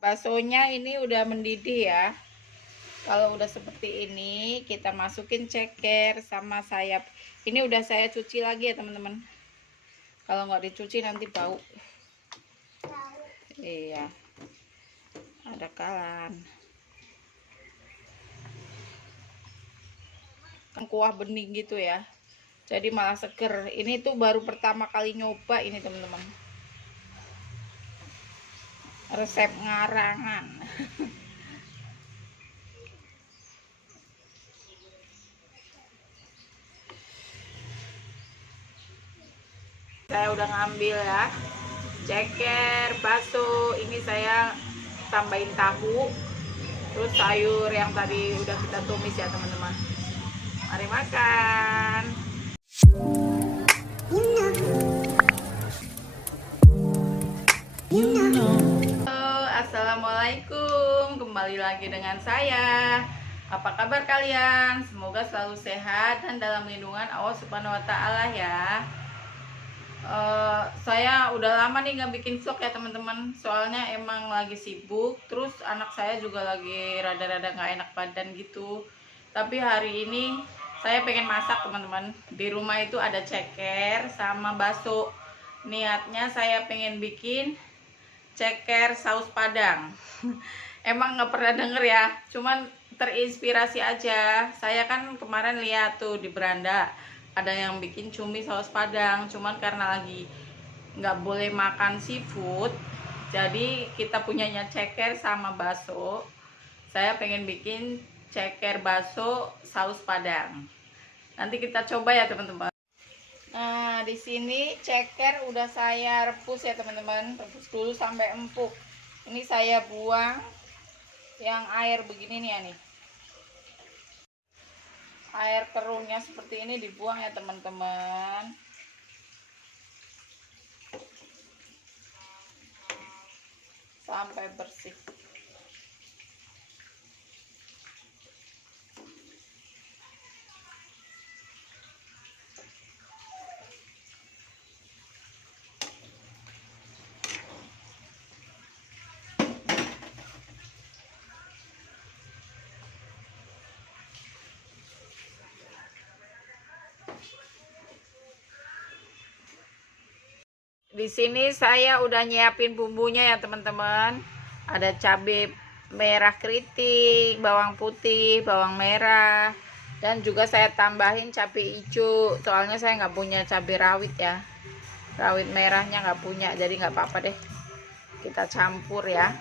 Baksonya ini udah mendidih ya. Kalau udah seperti ini, kita masukin ceker sama sayap. Ini udah saya cuci lagi ya teman-teman. Kalau nggak dicuci nanti bau. Iya, ada kalan. Kuah bening gitu ya. Jadi malah seger. Ini tuh baru pertama kali nyoba ini teman-teman. Resep ngarangan. Saya udah ngambil ya ceker, bakso. Ini saya tambahin tahu, terus sayur yang tadi udah kita tumis ya teman-teman. Mari makan. Halo, assalamualaikum. Kembali lagi dengan saya. Apa kabar kalian? Semoga selalu sehat dan dalam lindungan Allah Subhanahu Wa Taala ya. Saya udah lama nih nggak bikin vlog ya teman-teman. Soalnya emang lagi sibuk. Terus anak saya juga lagi rada-rada nggak enak badan gitu. Tapi hari ini saya pengen masak teman-teman. Di rumah itu ada ceker sama bakso. Niatnya saya pengen bikin ceker saus padang. Emang nggak pernah denger ya, cuman terinspirasi aja. Saya kan kemarin lihat tuh di beranda ada yang bikin cumi saus padang, cuman karena lagi nggak boleh makan seafood, jadi kita punyanya ceker sama bakso. Saya pengen bikin ceker bakso saus padang. Nanti kita coba ya teman-teman. Nah, di sini ceker udah saya rebus ya teman-teman. Rebus dulu sampai empuk. Ini saya buang yang air begini nih ya nih. Air keruhnya seperti ini dibuang ya teman-teman. Sampai bersih. Di sini saya udah nyiapin bumbunya ya teman-teman. Ada cabai merah keriting, bawang putih, bawang merah, dan juga saya tambahin cabai hijau. Soalnya saya nggak punya cabai rawit ya. Rawit merahnya nggak punya, jadi nggak apa-apa deh. Kita campur ya.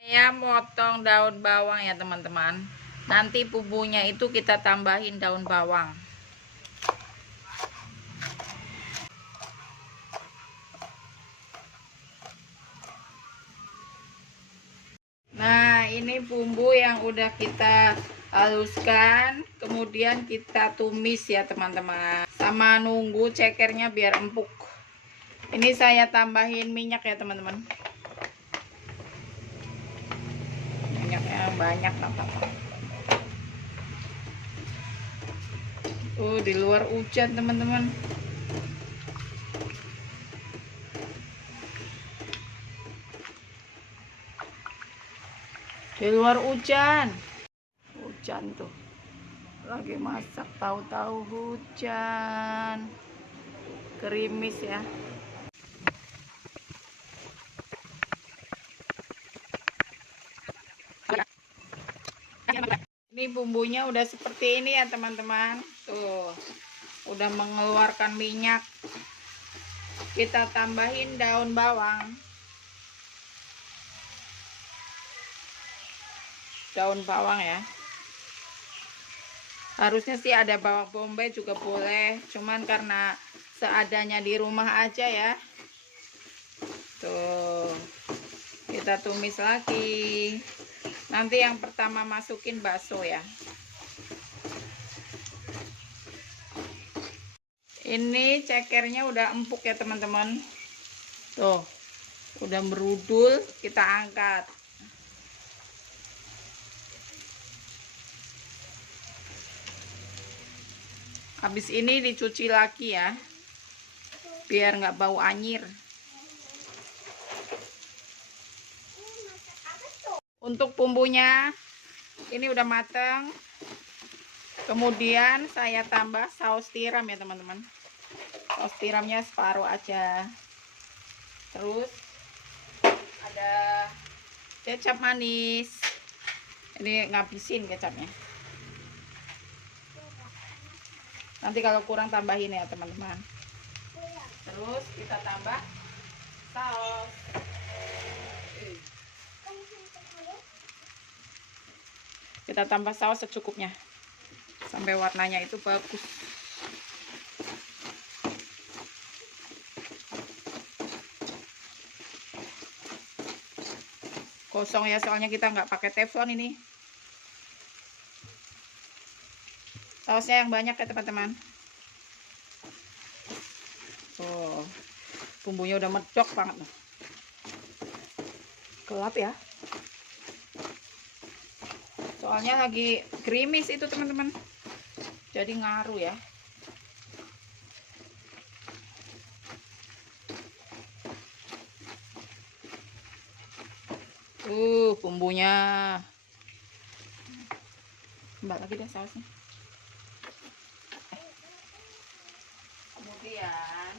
Saya motong daun bawang ya teman-teman. Nanti bumbunya itu kita tambahin daun bawang. Nah, ini bumbu yang udah kita haluskan, kemudian kita tumis ya teman-teman. Sama nunggu cekernya biar empuk. Ini saya tambahin minyak ya teman-teman. Minyaknya banyak nggak apa-apa. Di luar hujan teman-teman. Di luar hujan. Hujan tuh. Lagi masak tahu-tahu hujan. Gerimis ya. Ini bumbunya udah seperti ini ya teman-teman. Tuh. Udah mengeluarkan minyak. Kita tambahin daun bawang. Daun bawang ya. Harusnya sih ada bawang bombay juga boleh, cuman karena seadanya di rumah aja ya. Tuh, kita tumis lagi. Nanti yang pertama masukin bakso ya. Ini cekernya udah empuk ya teman-teman. Tuh, udah merudul, kita angkat. Habis ini dicuci lagi ya, biar nggak bau anyir. Untuk bumbunya ini udah mateng. Kemudian saya tambah saus tiram ya teman-teman. Saus tiramnya separuh aja. Terus ada kecap manis. Ini ngabisin kecapnya. Nanti kalau kurang tambahin ya teman-teman. Terus kita tambah saus. Kita tambah saus secukupnya sampai warnanya itu bagus. Kosong ya, soalnya kita nggak pakai teflon ini. Sausnya yang banyak ya teman-teman. Oh, bumbunya udah medok banget nih. Gelap ya. Soalnya lagi gerimis itu teman-teman. Jadi ngaruh ya. Bumbunya. Mbak lagi deh sausnya. Kemudian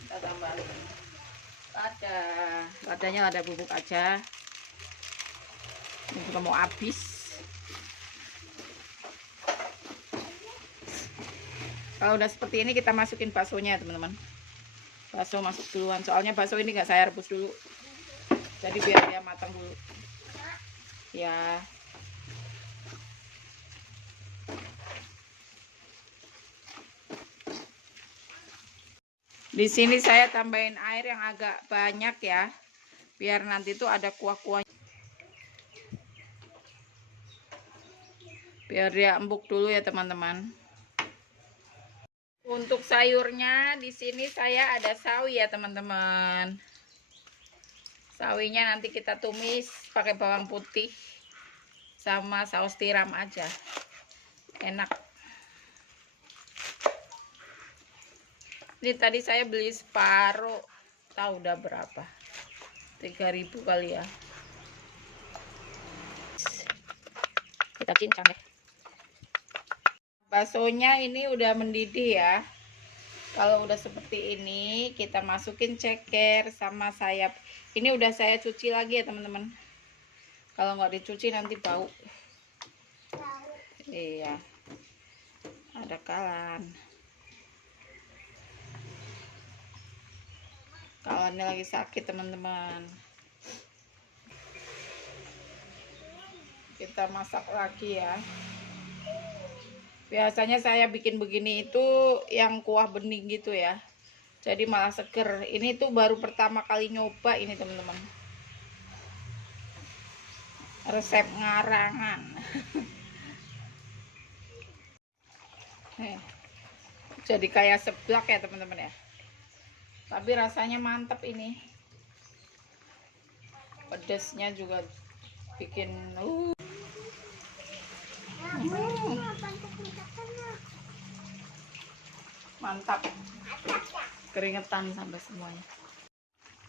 kita tambahin lada. Ladanya lada bubuk aja. Ini juga mau habis. Kalau udah seperti ini kita masukin baksonya teman-teman. Bakso masuk duluan, soalnya bakso ini nggak saya rebus dulu. Jadi biar dia matang dulu. Ya. Di sini saya tambahin air yang agak banyak ya. Biar nanti tuh ada kuah-kuahnya. Biar dia empuk dulu ya teman-teman. Untuk sayurnya di sini saya ada sawi ya teman-teman. Sawinya nanti kita tumis pakai bawang putih sama saus tiram aja. Enak. Ini tadi saya beli separuh, tahu udah berapa? 3.000 kali ya. Kita cincang ya. Baksonya ini udah mendidih ya. Kalau udah seperti ini, kita masukin ceker sama sayap. Ini udah saya cuci lagi ya teman-teman. Kalau nggak dicuci nanti bau. Iya. Ada kalan. Kalannya lagi sakit teman-teman. Kita masak lagi ya. Biasanya saya bikin begini itu yang kuah bening gitu ya. Jadi malah seger. Ini tuh baru pertama kali nyoba ini teman-teman. Resep ngarangan. Jadi kayak seblak ya teman-teman ya. Tapi rasanya mantap ini. Pedasnya juga bikin mantap. Keringetan sampai semuanya.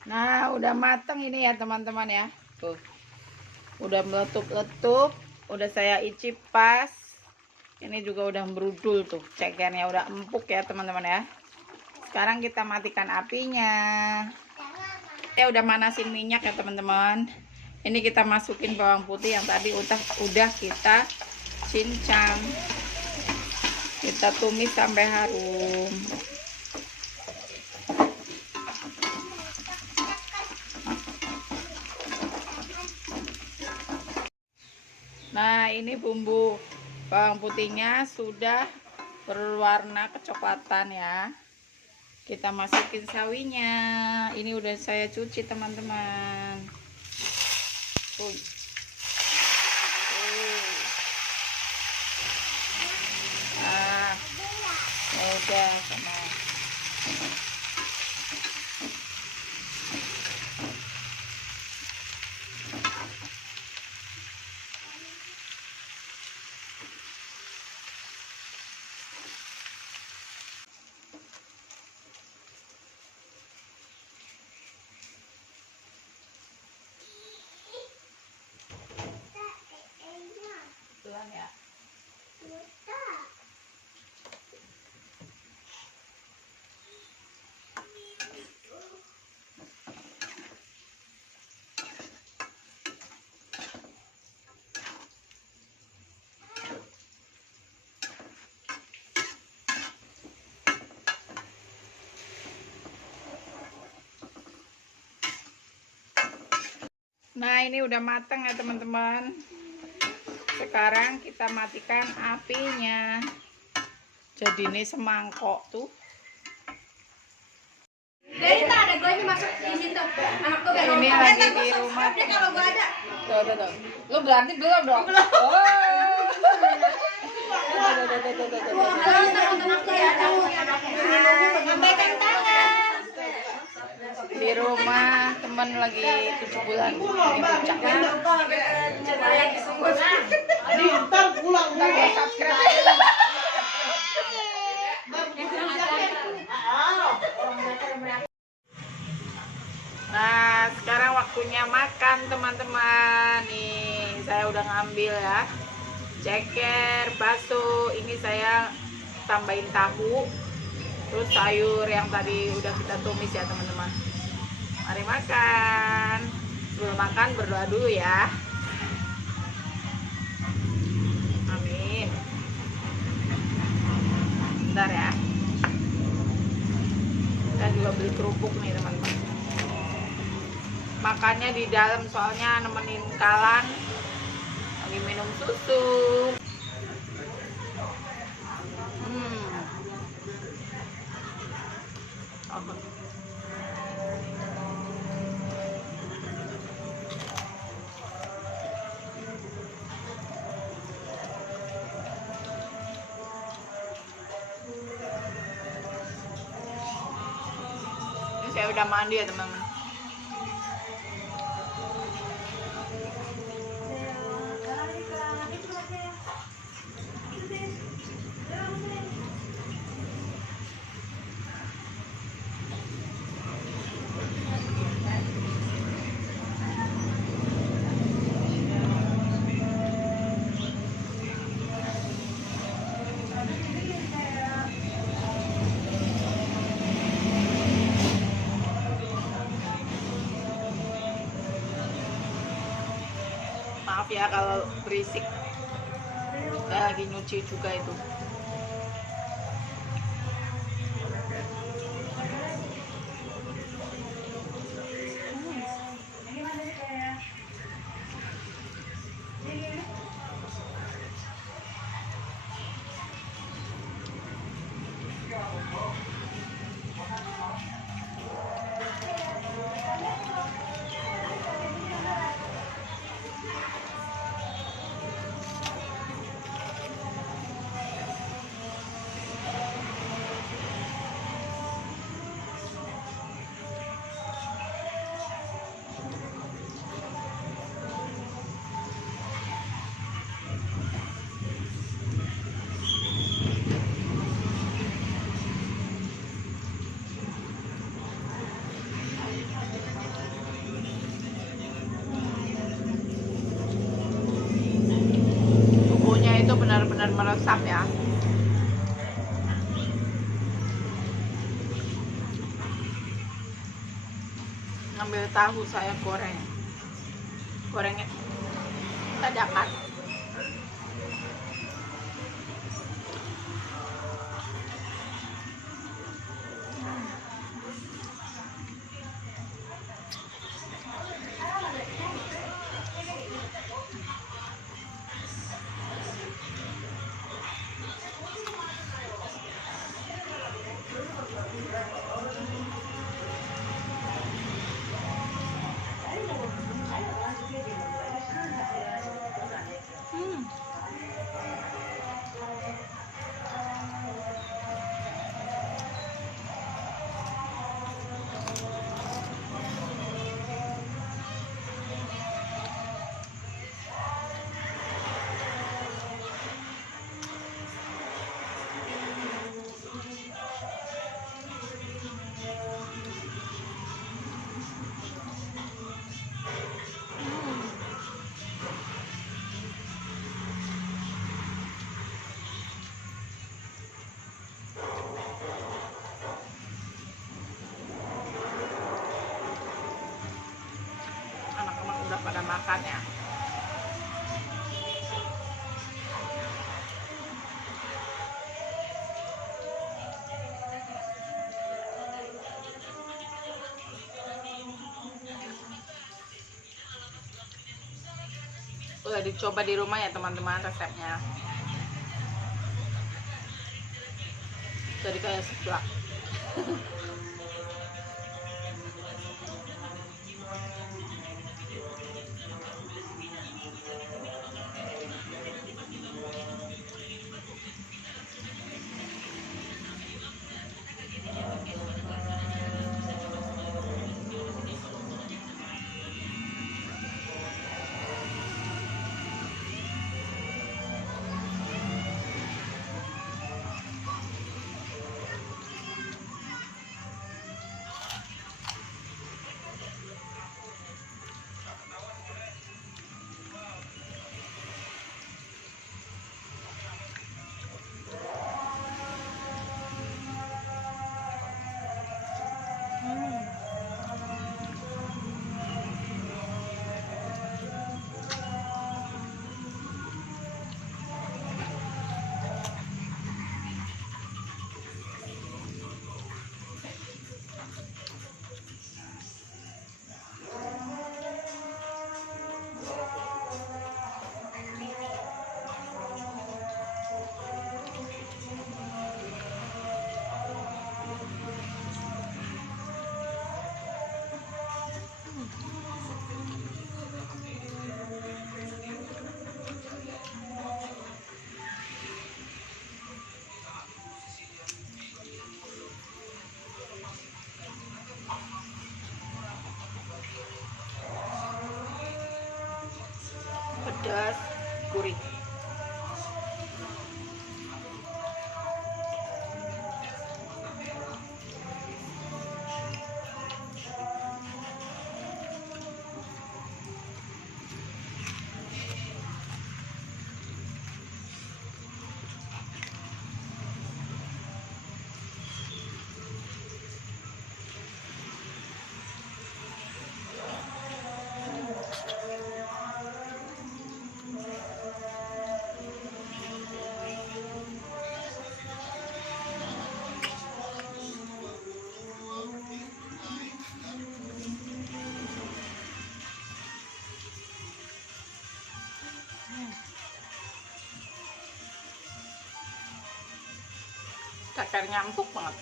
Nah, udah mateng ini ya teman-teman ya. Tuh. Udah meletup-letup, udah saya icip pas. Ini juga udah berudul tuh. Cekernya udah empuk ya teman-teman ya. Sekarang kita matikan apinya. Ya udah manasin minyak ya teman-teman. Ini kita masukin bawang putih yang tadi udah kita cincang. Kita tumis sampai harum. Nah, ini bumbu bawang putihnya sudah berwarna kecoklatan ya. Kita masukin sawinya. Ini udah saya cuci teman-teman. Nah, ya udah sama. Nah, ini udah matang ya teman-teman. Sekarang kita matikan apinya. Jadi ini semangkok tuh. Jadi tak ada guanya masuk di situ. Anak tuh Ini lagi di rumah. kalau gua ada. Tuh. Lu berarti belum dong? Belum. Oh. Nonton aku ya, lambaikan tangan. Di rumah teman lagi 7 bulan. Lagi puncak. Ntar pulang Nah, sekarang waktunya makan teman-teman. Nih, saya udah ngambil ya. Ceker, bakso. Ini saya tambahin tahu. Terus sayur yang tadi udah kita tumis ya teman-teman. Mari makan. Sebelum makan berdoa dulu ya. Amin. Bentar ya. Kita juga beli kerupuk nih teman-teman. Makannya di dalam soalnya nemenin Kalan lagi minum susu. Ini saya udah mandi ya teman-teman. Maaf ya kalau berisik, saya lagi nyuci juga itu. Bumbunya itu benar-benar meresap ya. Ngambil tahu saya gorengnya dadakan. Anak-anak udah pada makan ya. Udah dicoba di rumah ya teman-teman resepnya. Jadi kayak seblak. Pedas, gurih. Cakarnya empuk banget.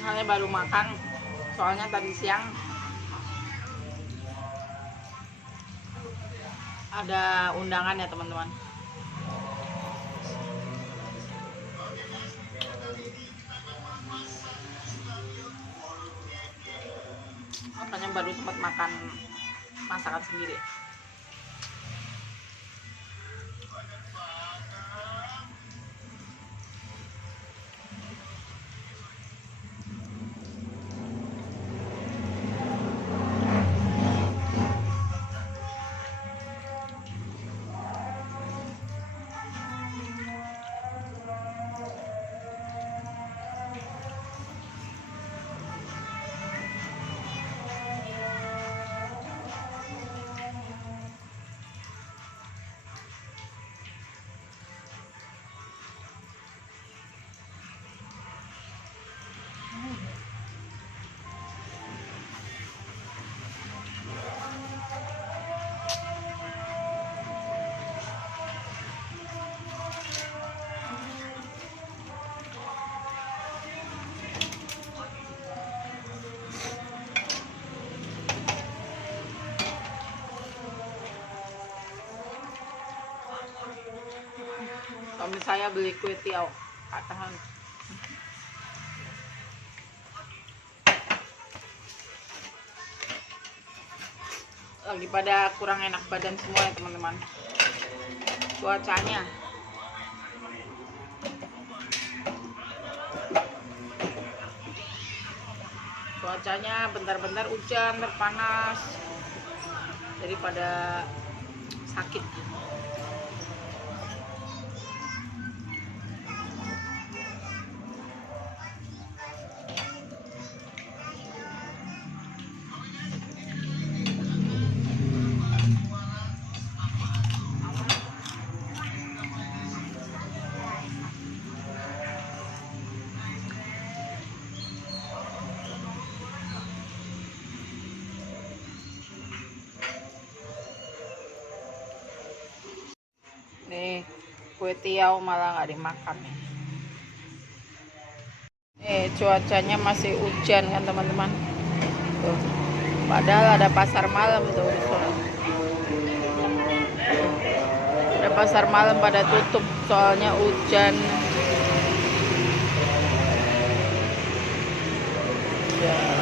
Hanya baru makan, soalnya tadi siang ada undangan ya teman-teman. Makanya baru sempat makan masakan sendiri. saya beli kue tiaw. Tahan. Lagi pada kurang enak badan semua ya teman-teman. Cuacanya bentar-bentar hujan, panas, daripada sakit. Nih, kue tiaw malah nggak dimakan nih. Cuacanya masih hujan kan teman-teman. Tuh. Padahal ada pasar malam tuh di sana. Ada pasar malam pada tutup soalnya hujan. Ya.